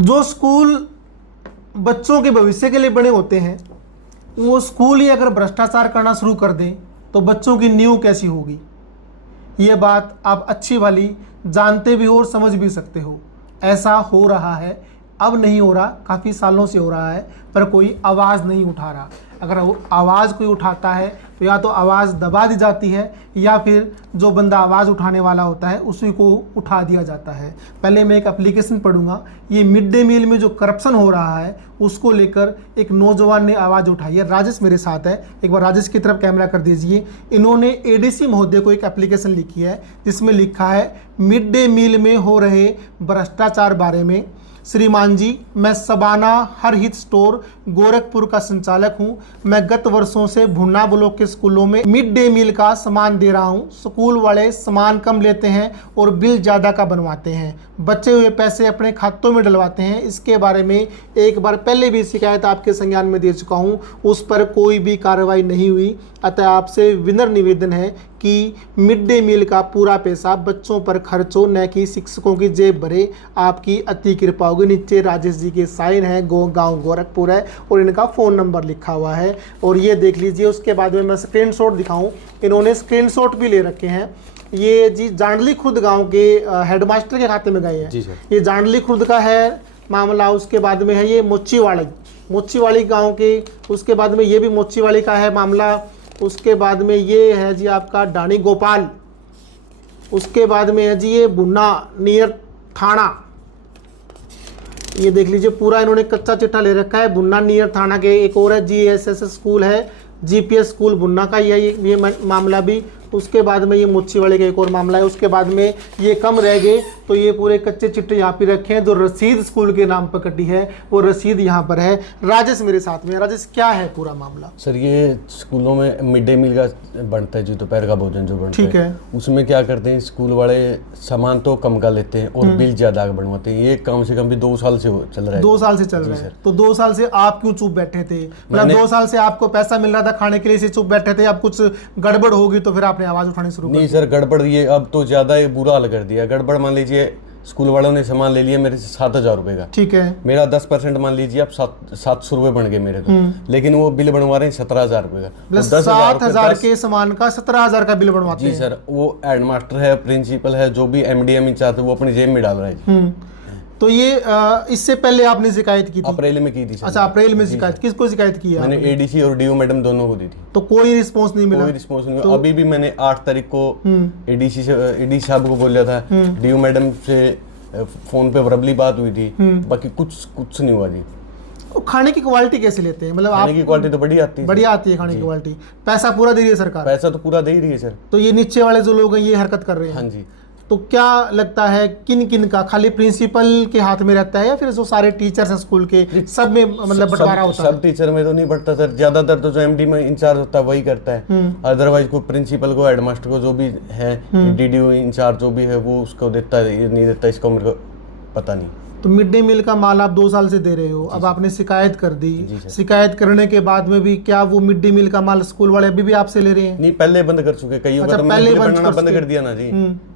जो स्कूल बच्चों के भविष्य के लिए बने होते हैं, वो स्कूल ही अगर भ्रष्टाचार करना शुरू कर दें तो बच्चों की नींव कैसी होगी। ये बात आप अच्छी वाली जानते भी हो और समझ भी सकते हो। ऐसा हो रहा है, अब नहीं हो रहा, काफ़ी सालों से हो रहा है, पर कोई आवाज़ नहीं उठा रहा। अगर आवाज़ कोई उठाता है तो या तो आवाज़ दबा दी जाती है या फिर जो बंदा आवाज़ उठाने वाला होता है उसी को उठा दिया जाता है। पहले मैं एक एप्लीकेशन पढ़ूंगा। ये मिड डे मील में जो करप्शन हो रहा है उसको लेकर एक नौजवान ने आवाज़ उठाई है। राजेश मेरे साथ है, एक बार राजेश की तरफ कैमरा कर दीजिए। इन्होंने एडीसी महोदय को एक एप्लीकेशन लिखी है जिसमें लिखा है मिड डे मील में हो रहे भ्रष्टाचार बारे में। श्रीमान जी, मैं सबाना हर हित स्टोर गोरखपुर का संचालक हूं। मैं गत वर्षों से भुन्ना ब्लॉक के स्कूलों में मिड डे मील का सामान दे रहा हूं। स्कूल वाले सामान कम लेते हैं और बिल ज़्यादा का बनवाते हैं। बचे हुए पैसे अपने खातों में डलवाते हैं। इसके बारे में एक बार पहले भी शिकायत आपके संज्ञान में दे चुका हूं, उस पर कोई भी कार्रवाई नहीं हुई। अतः आपसे विनम्र निवेदन है कि मिड डे मील का पूरा पैसा बच्चों पर खर्च हो, न कि शिक्षकों की जेब भरे। आपकी अति कृपा होगी। नीचे राजेश जी के साइन है, गांव गोरखपुर है और इनका फ़ोन नंबर लिखा हुआ है। और ये देख लीजिए। उसके बाद में मैं स्क्रीनशॉट दिखाऊं, इन्होंने स्क्रीनशॉट भी ले रखे हैं। ये जी जांडली खुर्द गांव के हेडमास्टर के खाते में गए हैं जी सर। ये जांडली खुर्द का है मामला। उसके बाद में है ये मोचीवाड़ी गांव के। उसके बाद में ये भी मोचीवाड़ी का है मामला। उसके बाद में ये है जी आपका डाणी गोपाल। उसके बाद में है जी ये बुन्ना नियर थाना। ये देख लीजिए पूरा इन्होंने कच्चा चिट्ठा ले रखा है। बुन्ना नियर थाना के एक और है जीएसएस स्कूल है, जीपीएस स्कूल बुन्ना का ये मामला भी। उसके बाद में ये मोचीवाड़े का एक और मामला है। उसके बाद में ये कम रह गए तो ये पूरे कच्चे चिट्ठे यहाँ पे रखे हैं। जो रसीद स्कूल के नाम पर कटी है वो रसीद यहाँ पर है। राजेश मेरे साथ में। राजेश, क्या है पूरा मामला? सर, ये स्कूलों में मिड डे मील का बनता है, जो दोपहर का भोजन जो बनता है, ठीक है। उसमें क्या करते हैं, स्कूल वाले सामान तो कम का लेते हैं और बिल ज्यादा बनवाते हैं। ये कम से कम भी 2 साल से चल रहा है। 2 साल से चल रहा है। तो 2 साल से आप क्यों चुप बैठे थे? मतलब 2 साल से आपको पैसा मिल रहा था खाने के लिए, से चुप बैठे थे। अब कुछ गड़बड़ होगी तो फिर आपने आवाज उठानी शुरू? नहीं सर, गड़बड़ ये अब तो ज्यादा ही बुरा हाल कर दिया। गड़बड़ मान लीजिए स्कूल वालों ने सामान ले लिया मेरे से 7,000 रुपए का, ठीक है। मेरा 10% मान लीजिए, अब 700 रुपए बन गए मेरे तो। लेकिन वो बिल बनवा रहे हैं 17,000 रुपए का। 7,000 के सामान का 17,000 का बिल बनवाते हैं? जी सर। वो हेडमास्टर है, प्रिंसिपल है, जो भी एमडीएम इंचार्ज है, वो अपनी जेब में डाल रहा है। तो ये इससे पहले आपने शिकायत की थी? अप्रैल में की थी सर। अच्छा, अप्रैल में शिकायत। किसको शिकायत की है? मैंने एडीसी और डीओ मैडम दोनों को दी थी। तो कोई रिस्पांस नहीं मिला? कोई रिस्पांस नहीं मिला। अभी भी मैंने 8 तारीख को एडीसी साहब को बोला था, डीओ मैडम से फोन पे वर्बली बात हुई थी, बाकी कुछ नहीं हुआ जी। खाने की क्वालिटी कैसे लेते हैं? मतलब खाने की क्वालिटी तो बढ़िया आती है। बढ़िया आती है खाने की क्वालिटी। पैसा पूरा दे रही है सरकार? पैसा तो पूरा दे ही रही है सर। तो ये नीचे वाले जो लोग हैं ये हरकत कर रहे हैं? हाँ जी। तो क्या लगता है किन किन का खाली प्रिंसिपल के हाथ में रहता है या फिर जो सारे टीचर्स हैं स्कूल के सब में मतलब बंटवारा होता है? सब टीचर में तो नहीं बढ़ता सर। ज्यादातर तो जो एमडी में इंचार्ज होता है वही करता है। अदरवाइज को प्रिंसिपल को, हेडमास्टर को, जो भी है, डीडीओ इंचार्ज जो भी है वो उसको देता है, ये नहीं देता, इसको मेरे को पता नहीं। तो मिड डे मील का माल आप 2 साल से दे रहे हो, अब आपने शिकायत कर दी। शिकायत करने के बाद में भी क्या वो मिड डे मील का माल स्कूल वाले अभी भी आपसे ले रहे हैं? नहीं, पहले बंद कर चुके कई। अच्छा, पहले बंद कर दिया ना जी।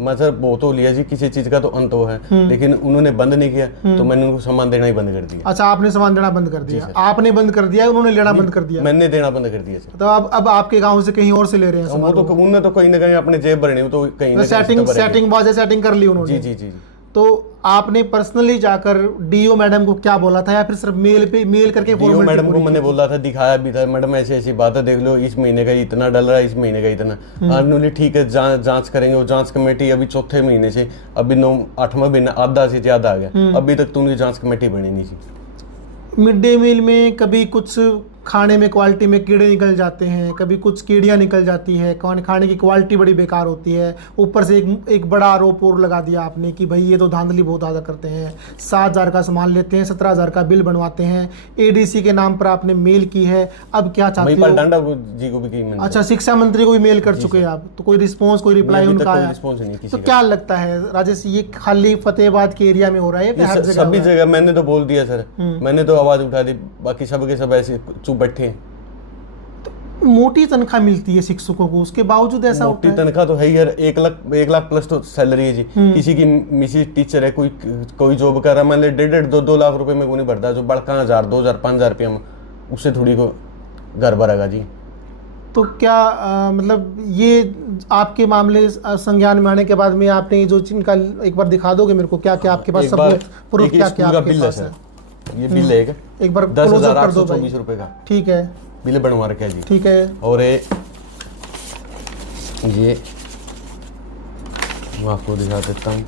मैं सर बहुत हो लिया जी, किसी चीज का तो अंत हो है, लेकिन उन्होंने बंद नहीं किया तो मैंने उनको सामान देना ही बंद कर दिया। अच्छा, आपने सामान देना बंद कर दिया? आपने बंद कर दिया, उन्होंने लेना बंद कर दिया? मैंने देना बंद कर दिया सर। तो अब आपके गाँव से कहीं और से ले रहे हैं? वो तो उन्होंने तो कहीं ना कहीं अपने जेब भरनी, तो कहीं सेटिंग कर ली उन्होंने? जी जी जी। तो आपने पर्सनली जाकर डीओ मैडम को क्या बोला था या फिर सिर्फ मेल करके? डीओ मैडम को मैंने बोला था, दिखाया भी था, मैडम ऐसी ऐसी बात है, देख लो इस महीने का इतना डल रहा है, इस महीने का इतना। अनुली ठीक है, जांच करेंगे। वो जांच कमेटी अभी 4थे महीने से, अभी 8वां महीना आधा से ज्यादा आ गया, अभी तक तो उनकी जांच कमेटी बनी नहीं थी। मिड डे मील में कभी कुछ खाने में क्वालिटी में कीड़े निकल जाते हैं, कभी कुछ कीड़ियाँ निकल जाती है, खाने की क्वालिटी बड़ी बेकार होती है। ऊपर से एक बड़ा आरोप और लगा दिया आपने कि भाई ये तो धांधली बहुत ज़्यादा करते हैं। 7,000 का सामान लेते हैं, 17,000 का बिल बनवाते हैं। एडीसी के नाम पर आपने मेल की है, अब क्या चाहते हो? डांडा जी को भी की मैंने। अच्छा, शिक्षा मंत्री को भी मेल कर चुके हैं आप? तो कोई रिस्पॉन्स, कोई रिप्लाई उनका आया? तो क्या लगता है राजेश, ये खाली फतेहाबाद के एरिया में हो रहा है? सभी जगह मैंने तो बोल दिया सर, मैंने तो आवाज उठा दी, बाकी सब के सब ऐसे चुप बैठे हैं। मोटी तनख्वाह मिलती है शिक्षकों को, उसके बावजूद ऐसा होता मोटी है। तनख्वाह तो है ही यार, 1 लाख प्लस तो सैलरी है जी। किसी की मिसिस टीचर है, कोई जॉब कर रहा है, मान ले 1.5-2 लाख रुपए में को नहीं भरता, जो बड़का 1000, 2000, 5000 रुपया में, उससे थोड़ी को घर भरेगा जी। तो क्या मतलब ये आपके मामले संज्ञान में आने के बाद में आपने ये जो इनका एक बार दिखा दोगे मेरे को, क्या क्या आपके पास एक बार सबूत प्रूफ एक क्या स्कूल क्या का आपके बिल है पास सर, है? ये बिल है एक बार क्लोज अप कर दो भाई। 10,824 रुपए का ठीक है, बिल बनवा रखा है जी। ठीक है। और ये मैं आपको दिखा देता हूँ,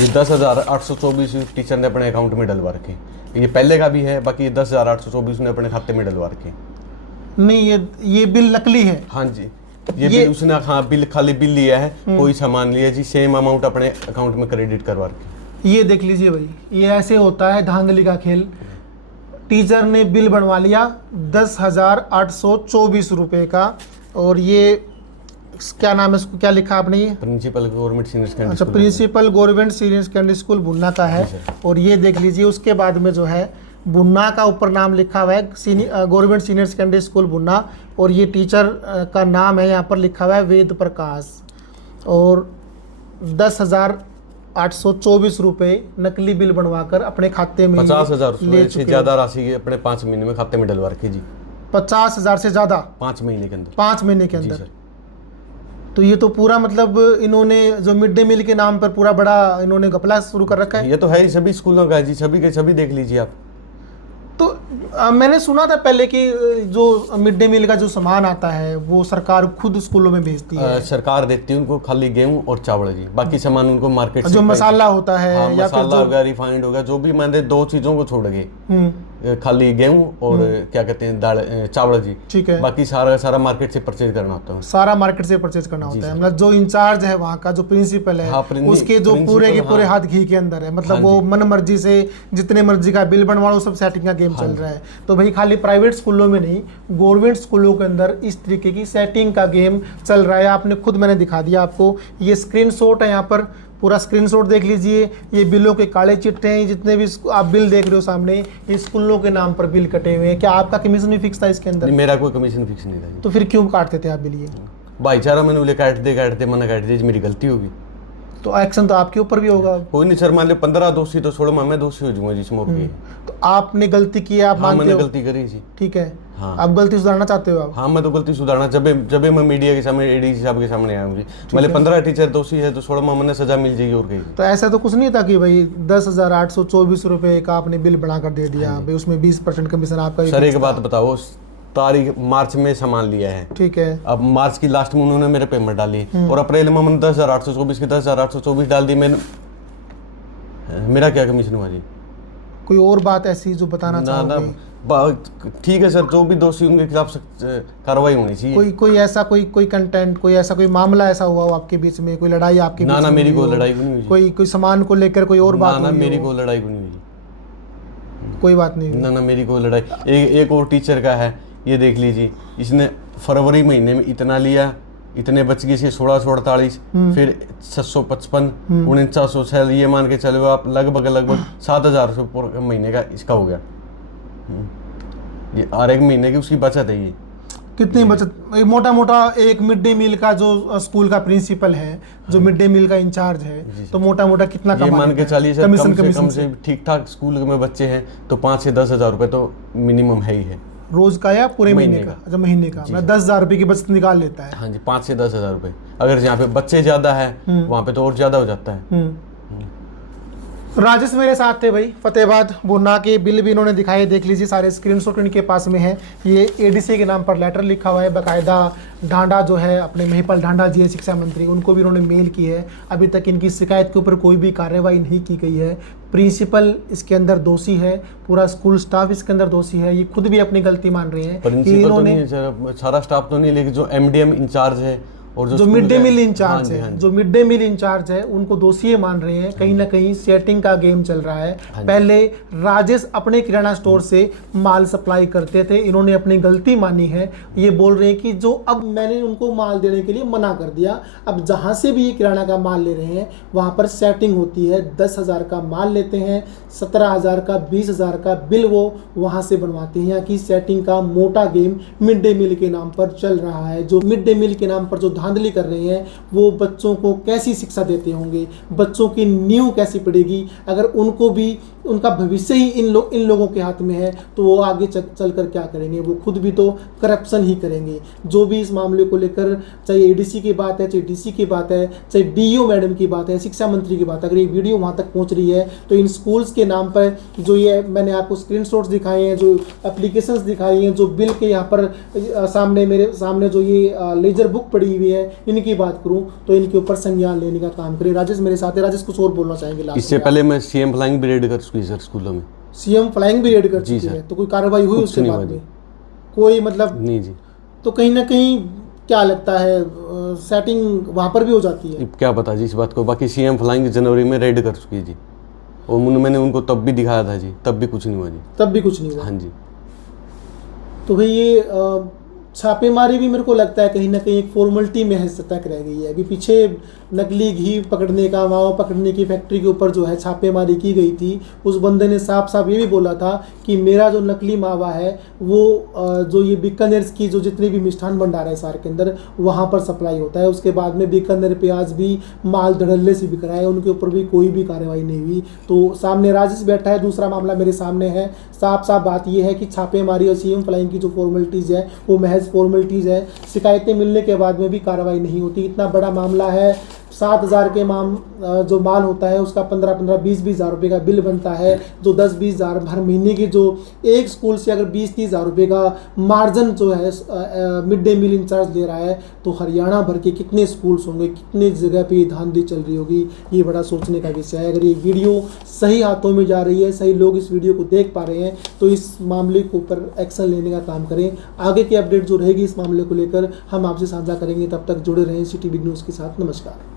ये 10,824 टीचर ने अपने अकाउंट में डलवा रखे। ये पहले का भी है, बाकी ये 10,824 ने अपने खाते में डलवा रखे। नहीं, ये बिल नकली है। हाँ जी, ये बिल उसने, हाँ बिल, खाली बिल लिया है, कोई सामान लिया जी, सेम अमाउंट अपने अकाउंट में क्रेडिट करवा रखे। ये देख लीजिए भाई, ये ऐसे होता है धांधली का खेल। टीचर ने बिल बनवा लिया 10,824 रुपये का, और ये क्या नाम है इसको, क्या लिखा आपने ये? प्रिंसिपल गवर्नमेंट सीनियर सेकेंडरी अच्छा, school. Principal government senior secondary school Bunna का है। और ये देख लीजिए, उसके बाद में जो है बुन्ना का ऊपर नाम लिखा हुआ है, गवर्नमेंट सीनियर सेकेंडरी स्कूल बुन्ना, और ये टीचर का नाम है यहाँ पर लिखा हुआ है वेद प्रकाश। और 10,824 रुपये नकली बिल बनवाकर अपने खाते में 50,000 से ज्यादा राशि अपने 5 महीने में खाते में डलवा रखी जी। 50,000 से ज़्यादा 5 महीने के अंदर। 5 महीने के जी अंदर। सर। तो ये तो पूरा मतलब इन्होंने जो मिड डे मील के नाम पर पूरा बड़ा इन्होंने घपला शुरू कर रखा है। ये तो है ही, सभी स्कूलों का जी, सभी के सभी देख लीजिए आप। तो मैंने सुना था पहले कि जो मिड डे मील का जो सामान आता है वो सरकार खुद स्कूलों में भेजती है। सरकार देती है उनको खाली गेहूं और चावल जी, बाकी सामान उनको मार्केट से जो मसाला होता है, हाँ, या फिर मसाला जो होगा, रिफाइंड होगा, जो भी मान दे, 2 चीजों को छोड़ के खाली गेहूं और क्या कहते हैं दाल, चावल जी। ठीक है, बाकी सारा मार्केट से परचेज करना होता है। सारा मार्केट से परचेज करना होता है। मतलब जो इंचार्ज है वहाँ का, जो प्रिंसिपल है, हाँ, उसके जो पूरे के पूरे हाँ। हाथ घी के अंदर है। मतलब वो मन मर्जी से जितने मर्जी का बिल बनवाओ, सब सेटिंग का गेम चल रहा है। तो भाई खाली प्राइवेट स्कूलों में नहीं, गवर्नमेंट स्कूलों के अंदर इस तरीके की सेटिंग का गेम चल रहा है। आपने खुद, मैंने दिखा दिया आपको, ये स्क्रीनशॉट है, यहाँ पर पूरा स्क्रीनशॉट देख लीजिए। ये बिलों के काले चिट्टे हैं, जितने भी आप बिल देख रहे हो सामने, ये स्कूलों के नाम पर बिल कटे हुए हैं। क्या आपका कमीशन भी फिक्स था इसके अंदर? मेरा कोई कमीशन फिक्स नहीं था। तो फिर क्यों काटते थे आप बिल? ये भाईचारा मैंने बोले काट दे मना काट दे, मेरी गलती होगी तो एक्शन तो आपके ऊपर भी होगा। कोई नहीं सर, मान लो 15 दोषी तो छोड़ो, मैं दोषी हो जाऊंगा जिस मोड़ की। तो आपने गलती की है, आप हाँ, मानते मैंने हो? गलती करी जी। ठीक है, हाँ। आप गलती सुधारना चाहते हो आप? हाँ, मैं तो गलती सुधारना, जब मैं मीडिया के सामने, एडीसी साहब के सामने आया हूँ जी, मतलब 15 टीचर दोषी है तो छोड़ो, मैंने सजा मिल जाएगी और कहीं। तो ऐसा तो कुछ नहीं था कि भाई 10,824 रुपये का आपने बिल बनाकर दे दिया, भाई उसमें 20% कमीशन आपका भी सर फिक्स एक बात था। बताओ, तारीख मार्च में सामान लिया है, ठीक है, अब मार्च की लास्ट में उन्होंने मेरे पेमेंट डाली, और अप्रैल में मैंने 10,824 की 10,824 डाल दी मैंने, मेरा क्या कमीशन हुआ जी? कोई और बात ऐसी जो बताना चाहोगे? ठीक है सर, जो भी दोषी उनके खिलाफ कार्रवाई होनी चाहिए। कोई ऐसा कोई कंटेंट, कोई ऐसा कोई मामला ऐसा हुआ हो आपके बीच में, कोई लड़ाई आपके बीच ना में मेरी हुई कोई हो? लड़ाई नहीं हुई। कोई सामान को लेकर कोई और बात ना हुई मेरी हो? कोई लड़ाई नहीं हुई। कोई बात नहीं हुई? ना मेरी कोई लड़ाई। एक और टीचर का है, ये देख लीजिए, इसने फरवरी महीने में इतना लिया, इतने बच गए से 1648, फिर 655, 4906, ये मान के चलो आप लगभग 7,000 रुपये महीने का इसका हो गया। ये हर एक महीने की उसकी बचत है। ये कितनी बचत? मोटा मोटा एक मिड डे मील का जो स्कूल का प्रिंसिपल है, जो मिड डे मील का इंचार्ज है, तो मोटा मोटा कितना ये मान के चलिए सर, कमीशन कम से ठीक ठाक स्कूल में बच्चे हैं तो 5 से 10,000 रुपये तो मिनिमम है ही है। रोज का या पूरे महीने का? अच्छा, महीने का। मैं 10,000 रुपये की बचत निकाल लेता है। हाँ जी, 5 से 10,000 रुपये। अगर जहाँ पे बच्चे ज्यादा है वहाँ पे तो और ज्यादा हो जाता है। राजेश मेरे साथ थे भाई, फतेहाबाद बुन्ना के बिल भी इन्होंने दिखाए, देख लीजिए, सारे स्क्रीनशॉट इनके पास में है। ये एडीसी के नाम पर लेटर लिखा हुआ है, बाकायदा ढांडा जो है अपने महिपाल ढांडा जी है शिक्षा मंत्री, उनको भी इन्होंने मेल की है। अभी तक इनकी शिकायत के ऊपर कोई भी कार्रवाई नहीं की गई है। प्रिंसिपल इसके अंदर दोषी है, पूरा स्कूल स्टाफ इसके अंदर दोषी है, ये खुद भी अपनी गलती मान रहे हैं कि प्रिंसिपल तो इन्होंने नहीं है सर, सारा स्टाफ तो नहीं, लेकिन जो एमडीएम इंचार्ज है और जो स्कूल मिड डे का- मील हाँ इंचार्ज जी, है, हाँ जी। जो मिड डे मील इंचार्ज है, उनको दोषी मान रहे हैं। कहीं ना कहीं सेटिंग का गेम चल रहा है। हाँ जी। पहले राजेश अपने किराना स्टोर से माल सप्लाई करते थे, इन्होंने अपनी गलती मानी है। ये बोल रहे हैं कि जो अब मैंने उनको माल देने के लिए मना कर दिया, अब जहां से भी ये किराना का माल ले रहे हैं वहां पर सेटिंग होती है। 10,000 का माल लेते हैं, 17,000 का, 20,000 का बिल वो वहां से बनवाते हैं। यहाँ की सेटिंग का मोटा गेम मिड डे मील के नाम पर चल रहा है। जो मिड डे मील के नाम पर जो धांधली कर रहे हैं, वो बच्चों को कैसी शिक्षा देते होंगे, बच्चों की नींव कैसी पड़ेगी। अगर उनको भी उनका भविष्य ही इन लोगों के हाथ में है तो वो आगे चल कर क्या करेंगे, वो खुद भी तो करप्शन ही करेंगे। जो भी इस मामले को लेकर, चाहे एडीसी की बात है, चाहे डीसी की बात है, चाहे डीईओ मैडम की बात है, शिक्षा मंत्री की बात है, अगर ये वीडियो वहाँ तक पहुँच रही है तो इन स्कूल्स के नाम पर जो ये मैंने आपको स्क्रीनशॉट्स दिखाए हैं, जो एप्लीकेशंस दिखाई हैं, जो बिल के यहाँ पर सामने मेरे सामने जो ये लेजर बुक पड़ी हुई है, इनकी बात करूँ तो इनके ऊपर संज्ञान लेने का काम करें। राजेश मेरे साथ है। राजेश कुछ और बोलना चाहेंगे लास्ट इससे में? पहले मैं सीएम फ्लाइंग भी रेड कर चुकी सर स्कूलों में। सीएम फ्लाइंग भी रेड कर जी चुकी सर। है, तो कोई कार्रवाई हुई कुछ उसके नहीं बाद हुआ में? जी। कोई मतलब, नहीं जी, तो कहीं ना कहीं क्या लगता है सेटिंग वहां पर भी हो जाती है? अब क्या पता जी इस बात को। बाकी सीएम फ्लाइंग जनवरी में रेड कर चुकी है जी, और मैंने उनको तब भी दिखाया था जी, तब भी कुछ नहीं हुआ जी। तब भी कुछ नहीं हुआ। हाँ जी। तो भाई ये छापेमारी भी मेरे को लगता है कहीं ना कहीं एक फॉर्मेलिटी में हद तक रह गई है। अभी पीछे नकली घी पकड़ने का, मावा पकड़ने की फैक्ट्री के ऊपर जो है छापेमारी की गई थी, उस बंदे ने साफ साफ ये भी बोला था कि मेरा जो नकली मावा है वो जो ये बीकानेर की जो जितनी भी मिष्ठान भंडार है शहर के अंदर, वहाँ पर सप्लाई होता है। उसके बाद में बीकानेर पे आज भी माल धड़ल्ले से बिक रहा है, उनके ऊपर भी कोई भी कार्रवाई नहीं हुई। तो सामने राजेश बैठा है, दूसरा मामला मेरे सामने है। साफ साफ बात यह है कि छापेमारी और सीएम फ्लाइंग की जो फॉर्मेलिटीज़ है वो महज फॉर्मेलिटीज़ है। शिकायतें मिलने के बाद में भी कार्रवाई नहीं होती। इतना बड़ा मामला है, 7,000 के जो माल होता है उसका 15-15, 20-20 हज़ार रुपये का बिल बनता है। जो 10-20 हज़ार हर महीने की, जो एक स्कूल से अगर 20-30 हज़ार रुपये का मार्जिन जो है मिड डे मील इंचार्ज ले रहा है, तो हरियाणा भर के कितने स्कूल्स होंगे, कितने जगह पे धांधली चल रही होगी, ये बड़ा सोचने का विषय है। अगर ये वीडियो सही हाथों में जा रही है, सही लोग इस वीडियो को देख पा रहे हैं, तो इस मामले के ऊपर एक्शन लेने का काम करें। आगे की अपडेट जो रहेगी इस मामले को लेकर हम आपसे साझा करेंगे। तब तक जुड़े रहें सिटी बिग न्यूज़ के साथ। नमस्कार।